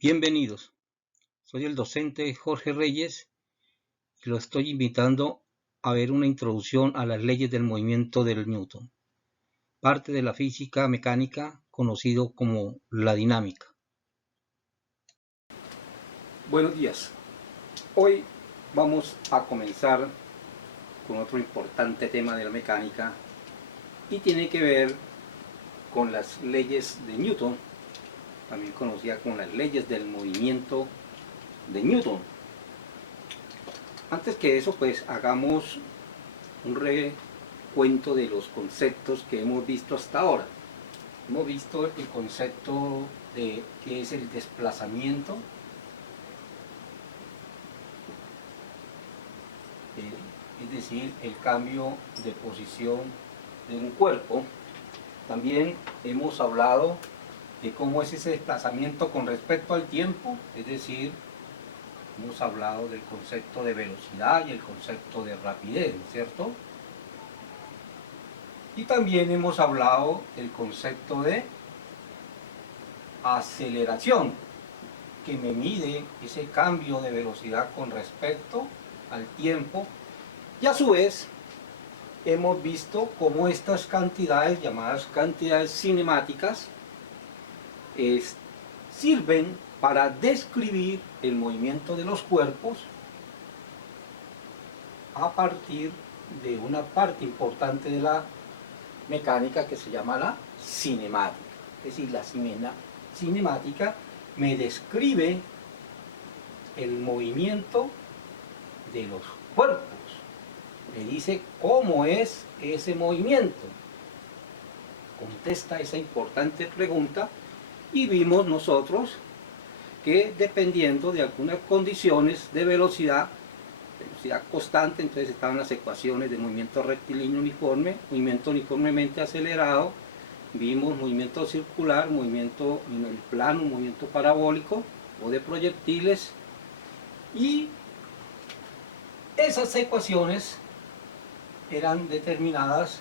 Bienvenidos, soy el docente Jorge Reyes y lo estoy invitando a ver una introducción a las leyes del movimiento de Newton, parte de la física mecánica conocido como la dinámica. Buenos días. Hoy vamos a comenzar con otro importante tema de la mecánica y tiene que ver con las leyes de Newton, también conocida como las leyes del movimiento de Newton. Antes que eso, pues hagamos un recuento de los conceptos que hemos visto hasta ahora. Hemos visto el concepto de qué es el desplazamiento, es decir, el cambio de posición de un cuerpo. También hemos hablado de cómo es ese desplazamiento con respecto al tiempo, es decir, hemos hablado del concepto de velocidad y el concepto de rapidez, ¿no es cierto? Y también hemos hablado del concepto de aceleración, que me mide ese cambio de velocidad con respecto al tiempo, y a su vez hemos visto cómo estas cantidades, llamadas cantidades cinemáticas, sirven para describir el movimiento de los cuerpos a partir de una parte importante de la mecánica que se llama la cinemática. Es decir, la cinemática me describe el movimiento de los cuerpos, me dice cómo es ese movimiento, contesta esa importante pregunta. Y vimos nosotros que dependiendo de algunas condiciones de velocidad constante, entonces estaban las ecuaciones de movimiento rectilíneo uniforme, movimiento uniformemente acelerado, vimos movimiento circular, movimiento en el plano, movimiento parabólico o de proyectiles, y esas ecuaciones eran determinadas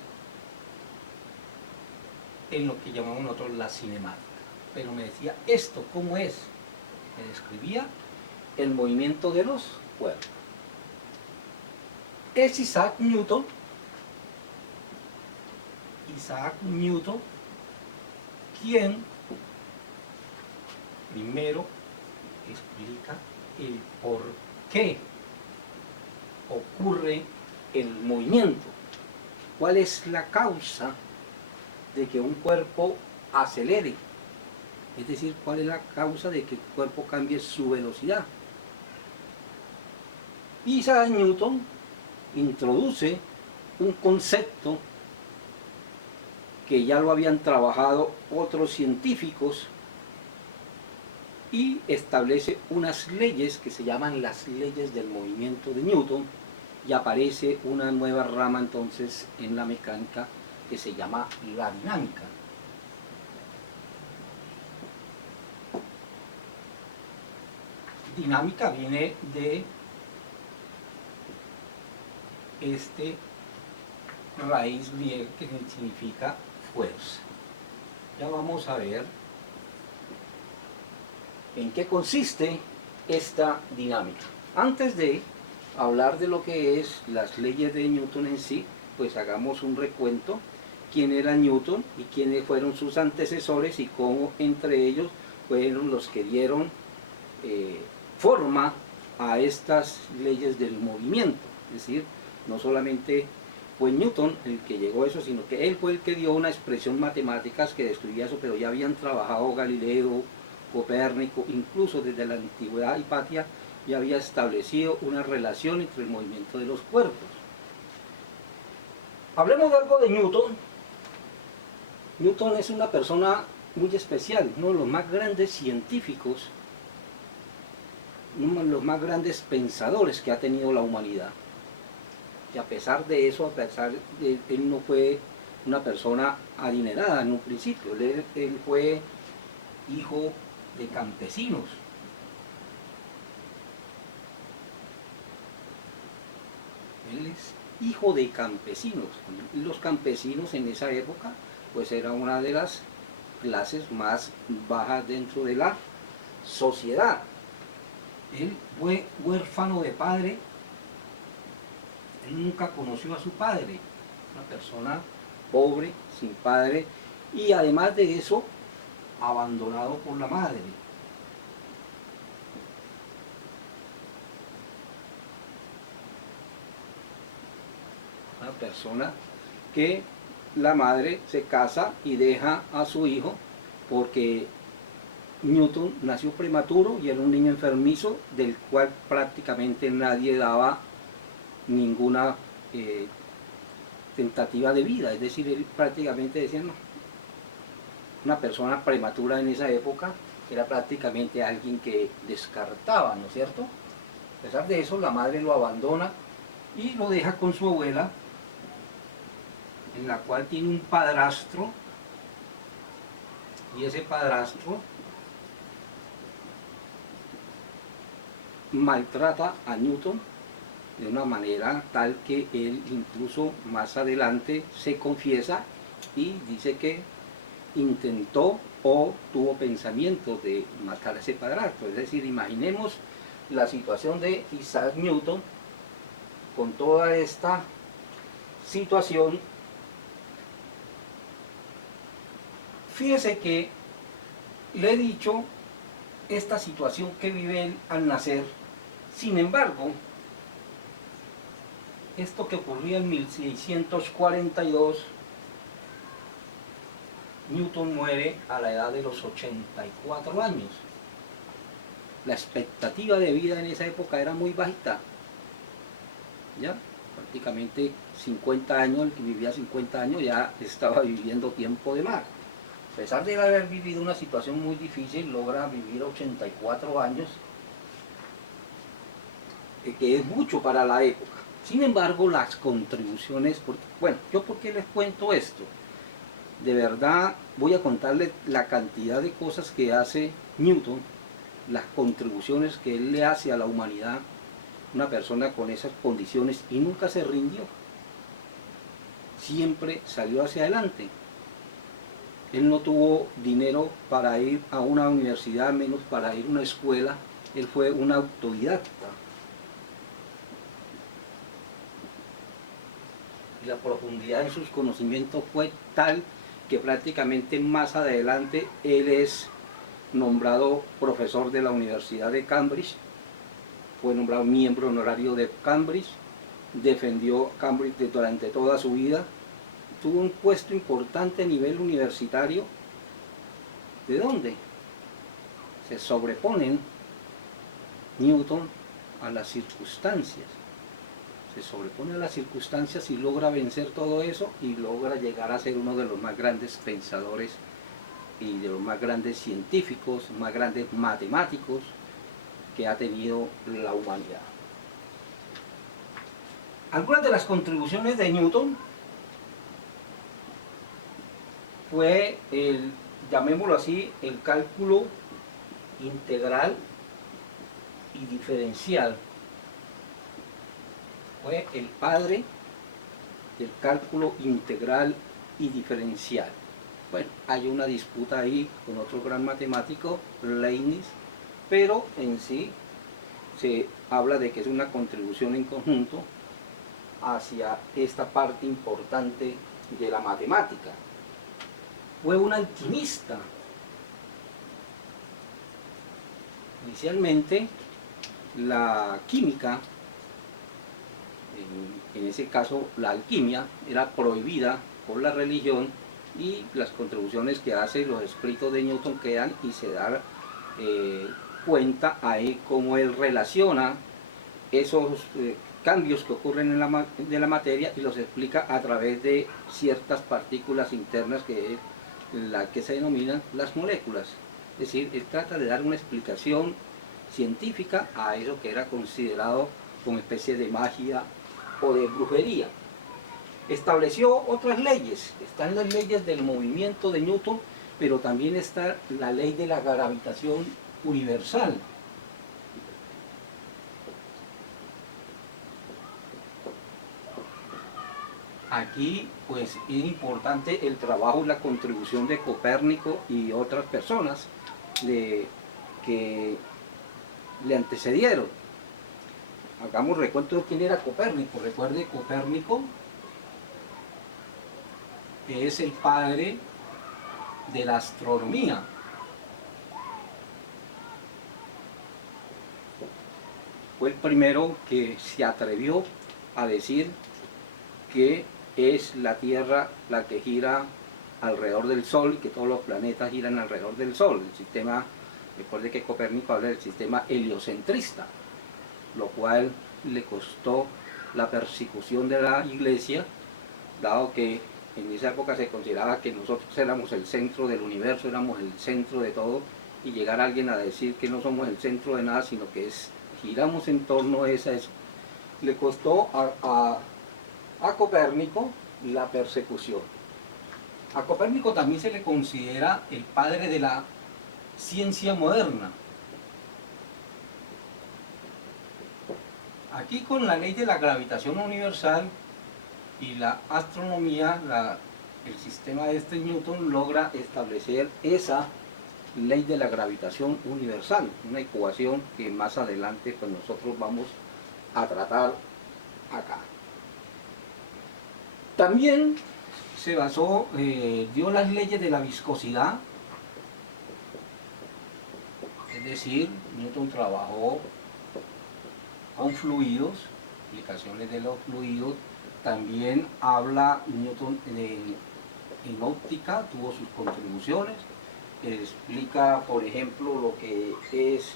en lo que llamamos nosotros la cinemática. Pero me decía, ¿esto cómo es? Me describía el movimiento de los cuerpos. Es Isaac Newton quien primero explica el por qué ocurre el movimiento, cuál es la causa de que un cuerpo acelere, es decir, cuál es la causa de que el cuerpo cambie su velocidad. Isaac Newton introduce un concepto que ya lo habían trabajado otros científicos y establece unas leyes que se llaman las leyes del movimiento de Newton, y aparece una nueva rama entonces en la mecánica que se llama la dinámica. Dinámica viene de raíz griega que significa fuerza. Ya vamos a ver en qué consiste esta dinámica. Antes de hablar de lo que es las leyes de Newton en sí, pues hagamos un recuento. ¿Quién era Newton y quiénes fueron sus antecesores y cómo entre ellos fueron los que dieron forma a estas leyes del movimiento? Es decir, no solamente fue Newton el que llegó a eso, sino que él fue el que dio una expresión matemática que describía eso, pero ya habían trabajado Galileo, Copérnico, incluso desde la antigüedad Hipatia ya había establecido una relación entre el movimiento de los cuerpos. Hablemos algo de Newton. Newton es una persona muy especial, uno de los más grandes científicos, uno de los más grandes pensadores que ha tenido la humanidad. Y a pesar de eso, a pesar de que él no fue una persona adinerada en un principio, él fue hijo de campesinos. Él es hijo de campesinos. Los campesinos en esa época pues era una de las clases más bajas dentro de la sociedad. Él fue huérfano de padre, él nunca conoció a su padre, una persona pobre, sin padre, y además de eso, abandonado por la madre. Una persona que la madre se casa y deja a su hijo porque Newton nació prematuro y era un niño enfermizo del cual prácticamente nadie daba ninguna tentativa de vida, es decir, él prácticamente decía, no, una persona prematura en esa época era prácticamente alguien que descartaba, ¿no es cierto? A pesar de eso, la madre lo abandona y lo deja con su abuela, en la cual tiene un padrastro, y ese padrastro maltrata a Newton de una manera tal que él incluso más adelante se confiesa y dice que intentó o tuvo pensamientos de matar a ese padrastro. Es decir, imaginemos la situación de Isaac Newton con toda esta situación. Fíjese que le he dicho esta situación que vive él al nacer. Sin embargo, esto que ocurría en 1642, Newton muere a la edad de los 84 años. La expectativa de vida en esa época era muy bajita. ¿Ya? Prácticamente 50 años, el que vivía 50 años ya estaba viviendo tiempo de mar. A pesar de haber vivido una situación muy difícil, logra vivir 84 años, que es mucho para la época. Sin embargo, las contribuciones, bueno, ¿yo por qué les cuento esto? De verdad voy a contarles la cantidad de cosas que hace Newton, las contribuciones que él le hace a la humanidad, una persona con esas condiciones, y nunca se rindió. Siempre salió hacia adelante. Él no tuvo dinero para ir a una universidad, menos para ir a una escuela. Él fue un autodidacta. Y la profundidad de sus conocimientos fue tal que prácticamente más adelante él es nombrado profesor de la Universidad de Cambridge, fue nombrado miembro honorario de Cambridge, defendió Cambridge durante toda su vida, tuvo un puesto importante a nivel universitario. ¿De dónde? Se sobreponen Newton a las circunstancias. Se sobrepone a las circunstancias y logra vencer todo eso y logra llegar a ser uno de los más grandes pensadores y de los más grandes científicos, más grandes matemáticos que ha tenido la humanidad. Algunas de las contribuciones de Newton fue el, llamémoslo así, el cálculo integral y diferencial. Fue el padre del cálculo integral y diferencial. Bueno, hay una disputa ahí con otro gran matemático, Leibniz, pero en sí se habla de que es una contribución en conjunto hacia esta parte importante de la matemática. Fue un alquimista. Inicialmente, la química, en ese caso la alquimia, era prohibida por la religión, y las contribuciones que hace, los escritos de Newton quedan y se da cuenta ahí cómo él relaciona esos cambios que ocurren en la materia y los explica a través de ciertas partículas internas que se denominan las moléculas. Es decir, él trata de dar una explicación científica a eso que era considerado como especie de magia o de brujería. Estableció otras leyes, están las leyes del movimiento de Newton, pero también está la ley de la gravitación universal. Aquí pues es importante el trabajo y la contribución de Copérnico y otras personas que que le antecedieron. Hagamos recuento de quién era Copérnico. Recuerde, Copérnico es el padre de la astronomía. Fue el primero que se atrevió a decir que es la Tierra la que gira alrededor del Sol y que todos los planetas giran alrededor del Sol. El sistema, recuerde que Copérnico habla del sistema heliocentrista, lo cual le costó la persecución de la Iglesia, dado que en esa época se consideraba que nosotros éramos el centro del universo, éramos el centro de todo, y llegar a alguien a decir que no somos el centro de nada, sino que giramos en torno a eso, le costó a Copérnico la persecución. A Copérnico también se le considera el padre de la ciencia moderna. Aquí con la ley de la gravitación universal y la astronomía, el sistema de Newton logra establecer esa ley de la gravitación universal, una ecuación que más adelante pues nosotros vamos a tratar acá. También se basó, dio las leyes de la viscosidad, es decir, Newton trabajó con fluidos, aplicaciones de los fluidos. También habla Newton en óptica, tuvo sus contribuciones, explica por ejemplo lo que es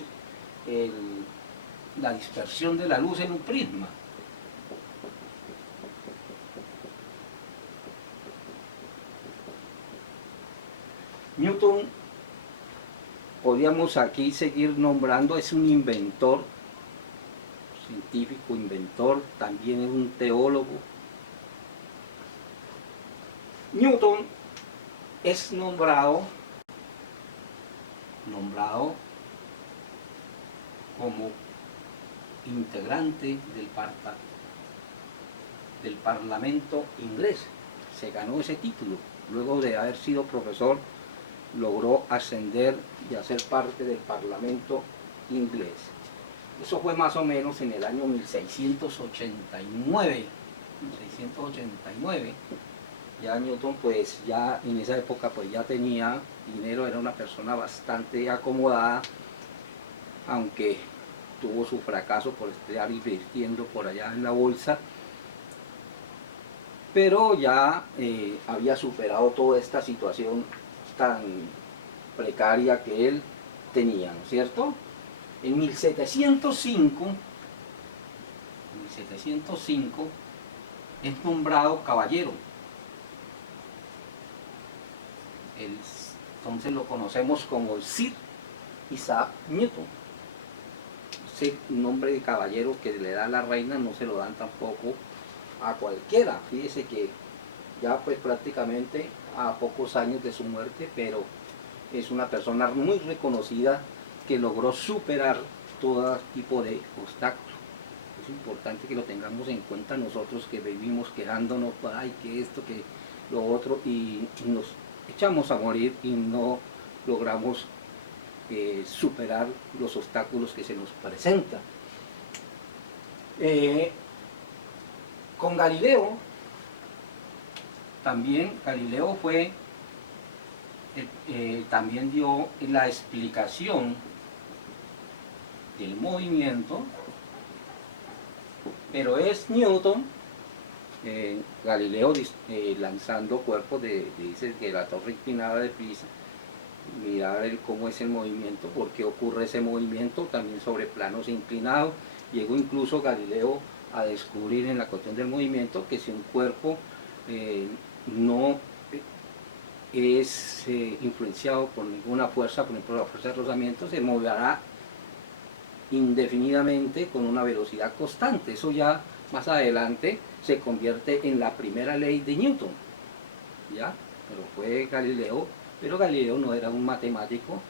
la dispersión de la luz en un prisma. Newton, podríamos aquí seguir nombrando, es un inventor, científico, inventor, también es un teólogo. Newton es nombrado como integrante del Parlamento inglés. Se ganó ese título. Luego de haber sido profesor, logró ascender y hacer parte del Parlamento inglés. Eso fue más o menos en el año 1689. Ya Newton pues ya en esa época pues ya tenía dinero, era una persona bastante acomodada, aunque tuvo su fracaso por estar invirtiendo por allá en la bolsa, pero ya había superado toda esta situación tan precaria que él tenía, ¿no es cierto? En 1705 es nombrado caballero. Entonces lo conocemos como Sir Isaac Newton. Ese nombre de caballero que le da la reina no se lo dan tampoco a cualquiera. Fíjese que ya pues prácticamente a pocos años de su muerte, pero es una persona muy reconocida que logró superar todo tipo de obstáculos. Es importante que lo tengamos en cuenta nosotros que vivimos quejándonos, ay, que esto, que lo otro, y nos echamos a morir y no logramos superar los obstáculos que se nos presentan. Con Galileo, también Galileo fue, también dio la explicación del movimiento, pero es Newton, Galileo lanzando cuerpos, dice que la torre inclinada de Pisa, mirar cómo es el movimiento, por qué ocurre ese movimiento, también sobre planos inclinados. Llegó incluso Galileo a descubrir en la cuestión del movimiento que si un cuerpo no es influenciado por ninguna fuerza, por ejemplo la fuerza de rozamiento, se moverá indefinidamente con una velocidad constante. Eso ya más adelante se convierte en la primera ley de Newton, ¿ya? Pero fue Galileo, pero Galileo no era un matemático,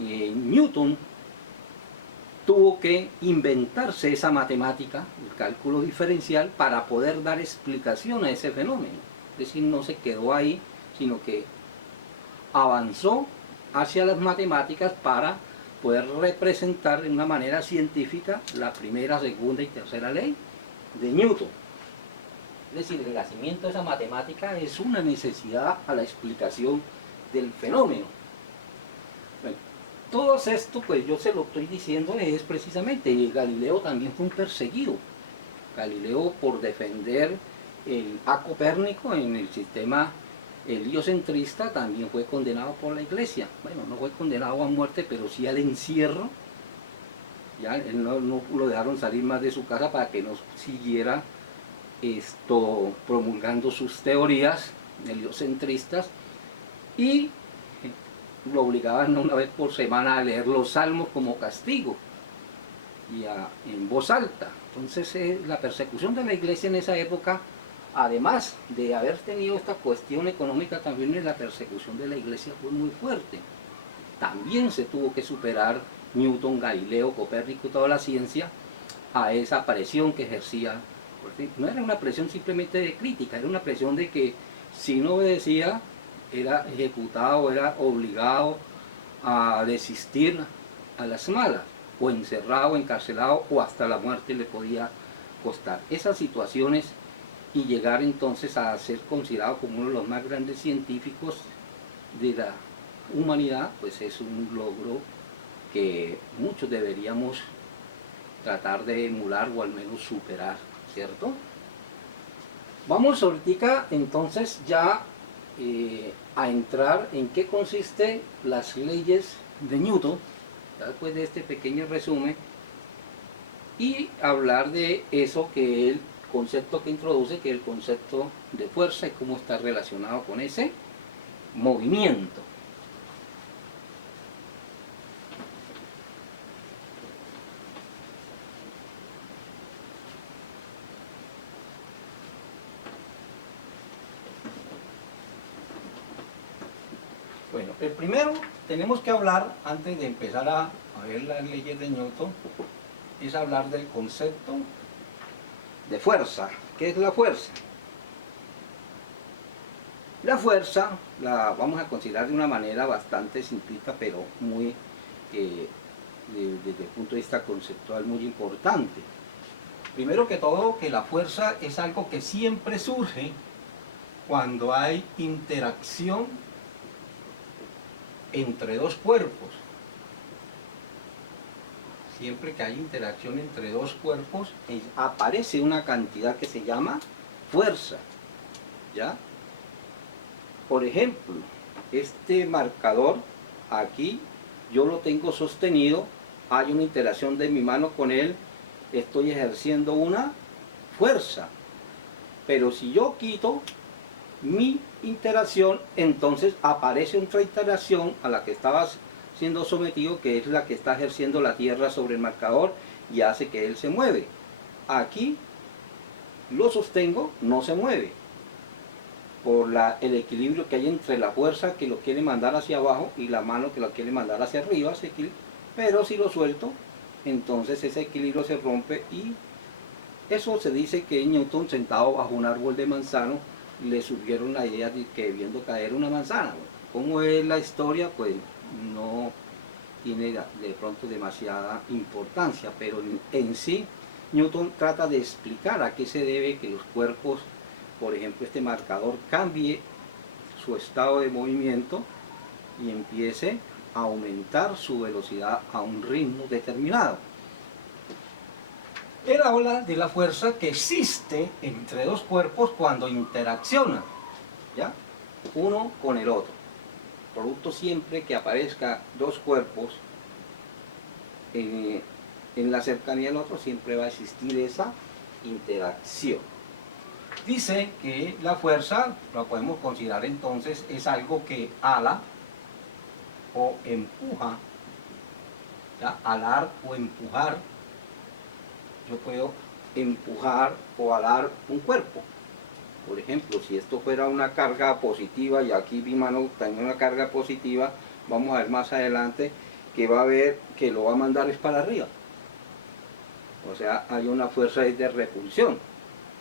y Newton tuvo que inventarse esa matemática, el cálculo diferencial, para poder dar explicación a ese fenómeno. Es decir, no se quedó ahí, sino que avanzó hacia las matemáticas para poder representar de una manera científica la primera, segunda y tercera ley de Newton. Es decir, el nacimiento de esa matemática es una necesidad a la explicación del fenómeno. Bueno, todo esto, pues yo se lo estoy diciendo, es precisamente, Galileo también fue un perseguido. Galileo, por defender a Copérnico en el sistema heliocentrista, también fue condenado por la iglesia. Bueno, no fue condenado a muerte, pero sí al encierro. Ya él no lo dejaron salir más de su casa para que no siguiera promulgando sus teorías heliocentristas, y lo obligaban una vez por semana a leer los salmos como castigo y en voz alta. Entonces la persecución de la iglesia en esa época, además de haber tenido esta cuestión económica, también la persecución de la iglesia fue muy fuerte. También se tuvo que superar Newton, Galileo, Copérnico y toda la ciencia a esa presión que ejercía. No era una presión simplemente de crítica, era una presión de que si no obedecía era ejecutado, era obligado a desistir a las malas, o encerrado, encarcelado, o hasta la muerte le podía costar. Esas situaciones, y llegar entonces a ser considerado como uno de los más grandes científicos de la humanidad, pues es un logro que muchos deberíamos tratar de emular o al menos superar, ¿cierto? Vamos ahorita entonces ya a entrar en qué consiste las leyes de Newton, después de este pequeño resumen, y hablar de eso que el concepto que introduce, que es el concepto de fuerza y cómo está relacionado con ese movimiento. Bueno, el primero tenemos que hablar, antes de empezar a ver las leyes de Newton, es hablar del concepto de fuerza. ¿Qué es la fuerza? La fuerza la vamos a considerar de una manera bastante simplista, pero muy, desde el punto de vista conceptual, muy importante. Primero que todo, que la fuerza es algo que siempre surge cuando hay interacción entre dos cuerpos. Siempre que hay interacción entre dos cuerpos, aparece una cantidad que se llama fuerza, ¿ya? Por ejemplo, este marcador aquí, yo lo tengo sostenido, hay una interacción de mi mano con él, estoy ejerciendo una fuerza. Pero si yo quito mi interacción, entonces aparece otra interacción a la que estaba siendo sometido, que es la que está ejerciendo la tierra sobre el marcador y hace que él se mueve. Aquí lo sostengo, no se mueve, por el equilibrio que hay entre la fuerza que lo quiere mandar hacia abajo y la mano que lo quiere mandar hacia arriba, pero si lo suelto, entonces ese equilibrio se rompe, y eso se dice que Newton, sentado bajo un árbol de manzano, le surgieron la idea de que viendo caer una manzana. ¿Cómo es la historia? Pues no tiene de pronto demasiada importancia, pero en sí Newton trata de explicar a qué se debe que los cuerpos, por ejemplo este marcador, cambie su estado de movimiento y empiece a aumentar su velocidad a un ritmo determinado. Él habla de la fuerza que existe entre dos cuerpos cuando interaccionan, ¿ya? Uno con el otro. Producto siempre que aparezca dos cuerpos en la cercanía del otro, siempre va a existir esa interacción. Dice que la fuerza, la podemos considerar entonces, es algo que ala o empuja, ¿ya? Alar o empujar. Yo puedo empujar o alar un cuerpo. Por ejemplo, si esto fuera una carga positiva, y aquí mi mano tiene una carga positiva, vamos a ver más adelante que va a ver que lo va a mandar es para arriba. O sea, hay una fuerza de repulsión,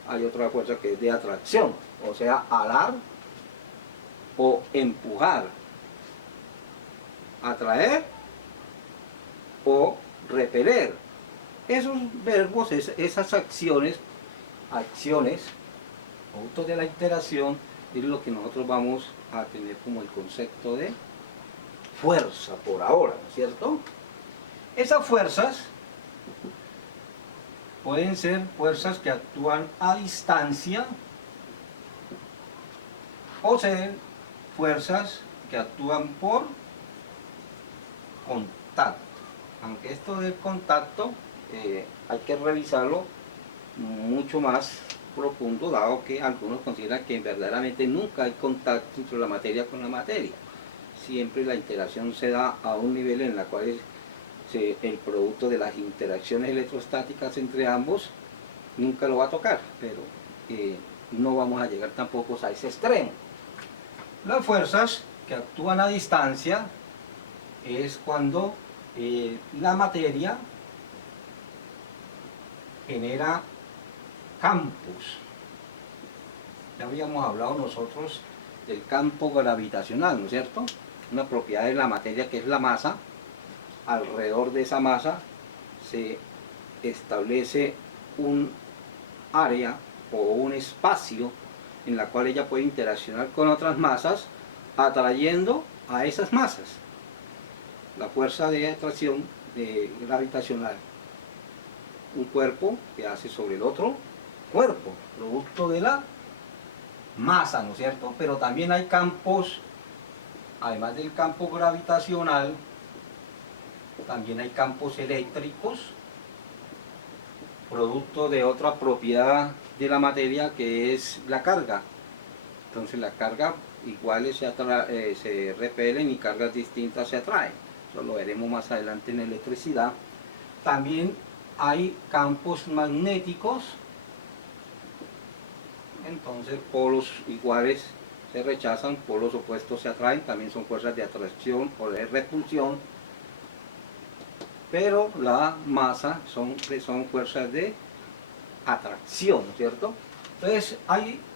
hay otra fuerza que es de atracción. O sea, alar o empujar, atraer o repeler. Esos verbos, esas acciones, producto de la interacción, es lo que nosotros vamos a tener como el concepto de fuerza por ahora, ¿no es cierto? Esas fuerzas pueden ser fuerzas que actúan a distancia o ser fuerzas que actúan por contacto. Aunque esto del contacto hay que revisarlo mucho más profundo, dado que algunos consideran que verdaderamente nunca hay contacto entre la materia con la materia. Siempre la interacción se da a un nivel en el cual el producto de las interacciones electrostáticas entre ambos nunca lo va a tocar, pero no vamos a llegar tampoco a ese extremo. Las fuerzas que actúan a distancia es cuando la materia genera campos. Ya habíamos hablado nosotros del campo gravitacional, ¿no es cierto? Una propiedad de la materia que es la masa. Alrededor de esa masa se establece un área o un espacio en la cual ella puede interaccionar con otras masas, atrayendo a esas masas. La fuerza de atracción gravitacional, un cuerpo que hace sobre el otro cuerpo, producto de la masa, ¿no es cierto? Pero también hay campos, además del campo gravitacional, también hay campos eléctricos, producto de otra propiedad de la materia que es la carga. Entonces la carga iguales se repelen y cargas distintas se atraen. Eso lo veremos más adelante en electricidad. También hay campos magnéticos, entonces polos iguales se rechazan, polos opuestos se atraen, también son fuerzas de atracción o de repulsión, pero la masa son fuerzas de atracción, ¿no es cierto? Entonces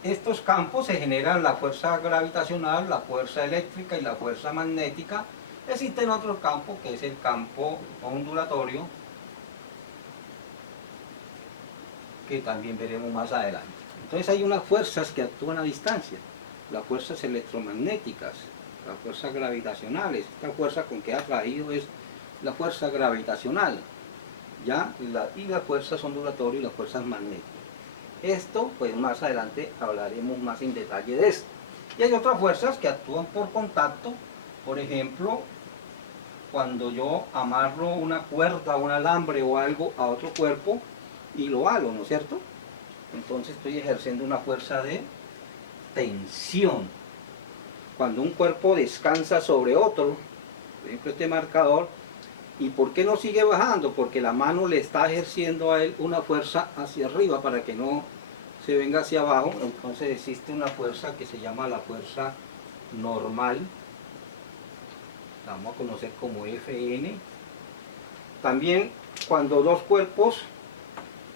estos campos se generan la fuerza gravitacional, la fuerza eléctrica y la fuerza magnética. Existen otros campos que es el campo ondulatorio, que también veremos más adelante. Entonces hay unas fuerzas que actúan a distancia, las fuerzas electromagnéticas, las fuerzas gravitacionales. Esta fuerza con que ha atraído es la fuerza gravitacional, y las fuerzas ondulatorias y las fuerzas magnéticas. Esto, pues más adelante hablaremos más en detalle de esto. Y hay otras fuerzas que actúan por contacto, por ejemplo, cuando yo amarro una cuerda, un alambre o algo a otro cuerpo y lo halo, ¿no es cierto? Entonces estoy ejerciendo una fuerza de tensión. Cuando un cuerpo descansa sobre otro, por ejemplo este marcador, ¿y por qué no sigue bajando? Porque la mano le está ejerciendo a él una fuerza hacia arriba para que no se venga hacia abajo. Entonces existe una fuerza que se llama la fuerza normal, la vamos a conocer como Fn. También cuando dos cuerpos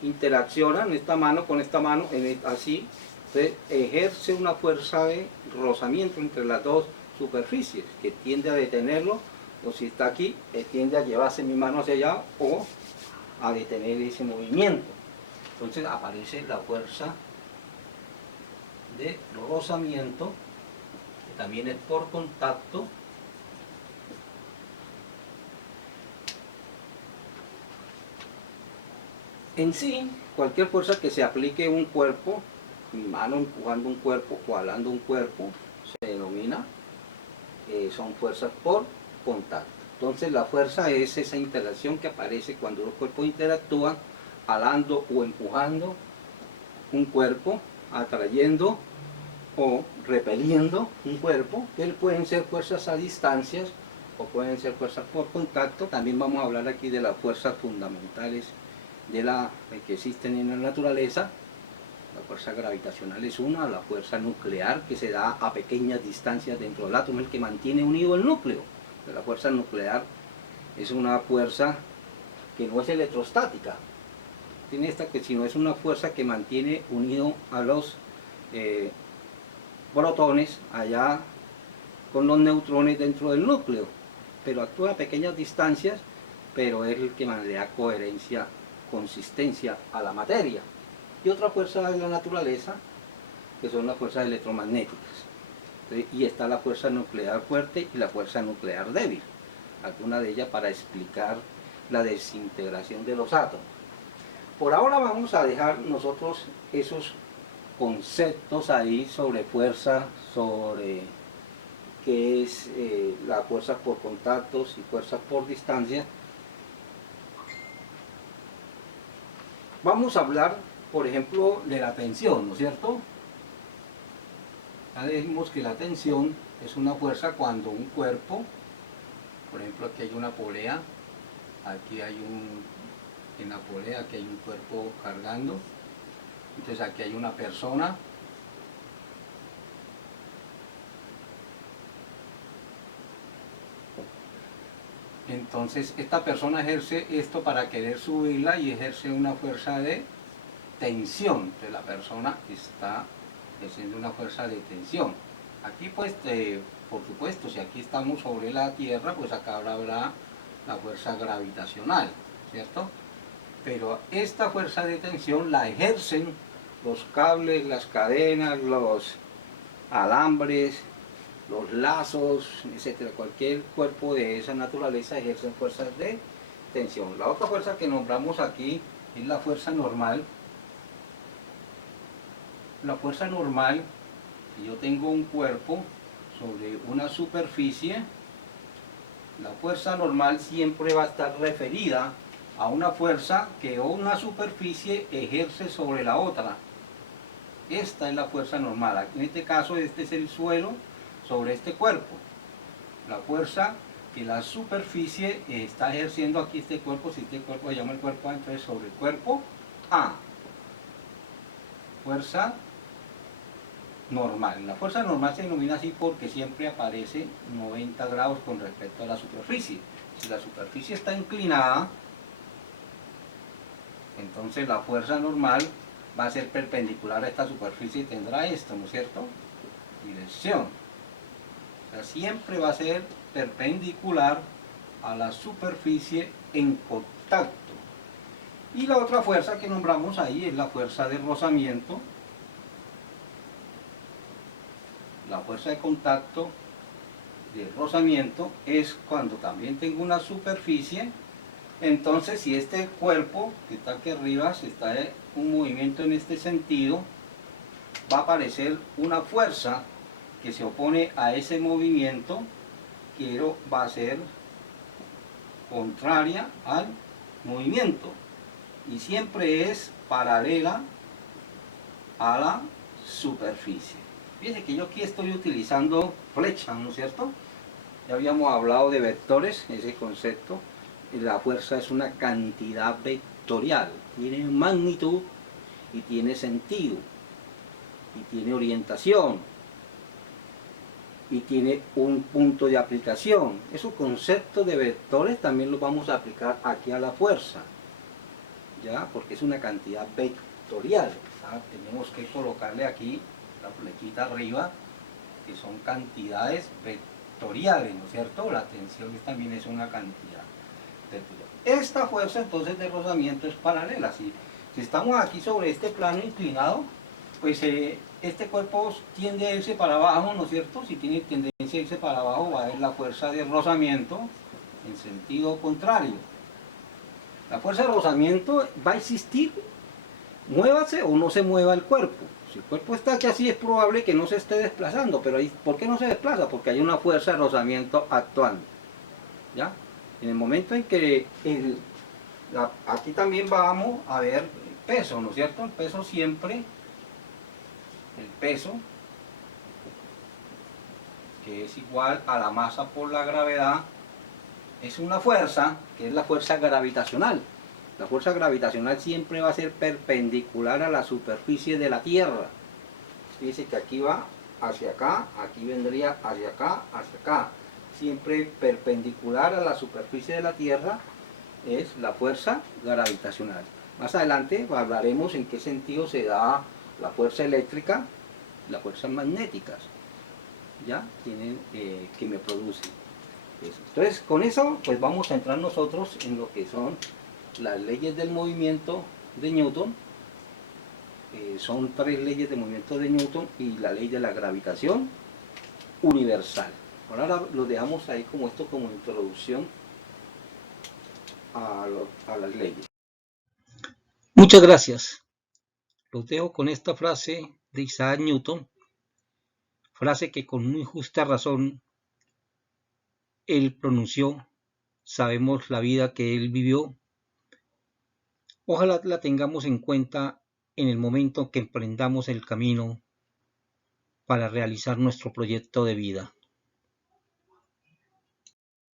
interaccionan, esta mano con esta mano, así, se ejerce una fuerza de rozamiento entre las dos superficies que tiende a detenerlo, o si está aquí, tiende a llevarse mi mano hacia allá o a detener ese movimiento. Entonces aparece la fuerza de rozamiento, que también es por contacto. En sí, cualquier fuerza que se aplique a un cuerpo, mi mano empujando un cuerpo o jalando un cuerpo, se denomina, son fuerzas por contacto. Entonces la fuerza es esa interacción que aparece cuando los cuerpos interactúan, jalando o empujando un cuerpo, atrayendo o repeliendo un cuerpo, que pueden ser fuerzas a distancias o pueden ser fuerzas por contacto. También vamos a hablar aquí de las fuerzas fundamentales que existen en la naturaleza. La fuerza gravitacional es una, la fuerza nuclear que se da a pequeñas distancias dentro del átomo, el que mantiene unido el núcleo. La fuerza nuclear es una fuerza que no es electrostática, tiene esta que sino es una fuerza que mantiene unido a los protones allá con los neutrones dentro del núcleo, pero actúa a pequeñas distancias pero es el que le da coherencia, consistencia a la materia. Y otra fuerza de la naturaleza, que son las fuerzas electromagnéticas. Y está la fuerza nuclear fuerte y la fuerza nuclear débil, alguna de ellas para explicar la desintegración de los átomos. Por ahora vamos a dejar nosotros esos conceptos ahí sobre fuerza, sobre qué es la fuerza por contactos y fuerzas por distancia. Vamos a hablar, por ejemplo, de la tensión, ¿no es cierto? Ya dijimos que la tensión es una fuerza cuando un cuerpo, por ejemplo, aquí hay una polea, aquí hay en la polea aquí hay un cuerpo cargando, entonces aquí hay una persona, entonces esta persona ejerce esto para querer subirla y ejerce una fuerza de tensión, entonces la persona está ejerciendo una fuerza de tensión. Aquí pues, por supuesto, si aquí estamos sobre la Tierra, pues acá habrá la fuerza gravitacional, ¿cierto? Pero esta fuerza de tensión la ejercen los cables, las cadenas, los alambres, los lazos, etcétera. Cualquier cuerpo de esa naturaleza ejerce fuerzas de tensión. La otra fuerza que nombramos aquí es la fuerza normal. La fuerza normal, si yo tengo un cuerpo sobre una superficie, la fuerza normal siempre va a estar referida a una fuerza que una superficie ejerce sobre la otra. Esta es la fuerza normal. En este caso, este es el suelo sobre este cuerpo. La fuerza que la superficie está ejerciendo aquí este cuerpo, si este cuerpo se llama el cuerpo A, entonces sobre el cuerpo A. Fuerza normal. La fuerza normal se denomina así porque siempre aparece 90 grados con respecto a la superficie. Si la superficie está inclinada, entonces la fuerza normal va a ser perpendicular a esta superficie y tendrá esto, ¿no es cierto? Dirección. O sea, siempre va a ser perpendicular a la superficie en contacto. Y la otra fuerza que nombramos ahí es la fuerza de rozamiento. La fuerza de contacto de rozamiento es cuando también tengo una superficie. Entonces, si este cuerpo que está aquí arriba, si está en un movimiento en este sentido, va a aparecer una fuerza que se opone a ese movimiento, que va a ser contraria al movimiento y siempre es paralela a la superficie. Fíjense que yo aquí estoy utilizando flechas, ¿no es cierto? Ya habíamos hablado de vectores, ese concepto. La fuerza es una cantidad vectorial, tiene magnitud y tiene sentido y tiene orientación y tiene un punto de aplicación. Esos conceptos de vectores también los vamos a aplicar aquí a la fuerza, ¿ya? Porque es una cantidad vectorial, ¿sabes? Tenemos que colocarle aquí la flechita arriba, que son cantidades vectoriales, ¿no es cierto? La tensión también es una cantidad vectorial. Esta fuerza entonces de rozamiento es paralela. Si estamos aquí sobre este plano inclinado, pues este cuerpo tiende a irse para abajo, ¿no es cierto? Si tiene tendencia a irse para abajo, va a haber la fuerza de rozamiento en sentido contrario. La fuerza de rozamiento va a existir, muévase o no se mueva el cuerpo. Si el cuerpo está aquí así, es probable que no se esté desplazando, pero ¿por qué no se desplaza? Porque hay una fuerza de rozamiento actuando, ¿ya? En el momento en que aquí también vamos a ver el peso, ¿no es cierto? El peso siempre, el peso, que es igual a la masa por la gravedad, es una fuerza que es la fuerza gravitacional. La fuerza gravitacional siempre va a ser perpendicular a la superficie de la Tierra. Dice que aquí va hacia acá, aquí vendría hacia acá, hacia acá. Siempre perpendicular a la superficie de la Tierra es la fuerza gravitacional. Más adelante hablaremos en qué sentido se da la fuerza eléctrica, las fuerzas magnéticas, ¿ya? Tienen, que me producen. Eso. Entonces, con eso, pues vamos a entrar nosotros en lo que son las leyes del movimiento de Newton. Son 3 leyes de movimiento de Newton y la ley de la gravitación universal. Ahora lo dejamos ahí como esto, como introducción a las leyes. Muchas gracias. Los dejo con esta frase de Isaac Newton, frase que con muy justa razón él pronunció. Sabemos la vida que él vivió. Ojalá la tengamos en cuenta en el momento que emprendamos el camino para realizar nuestro proyecto de vida.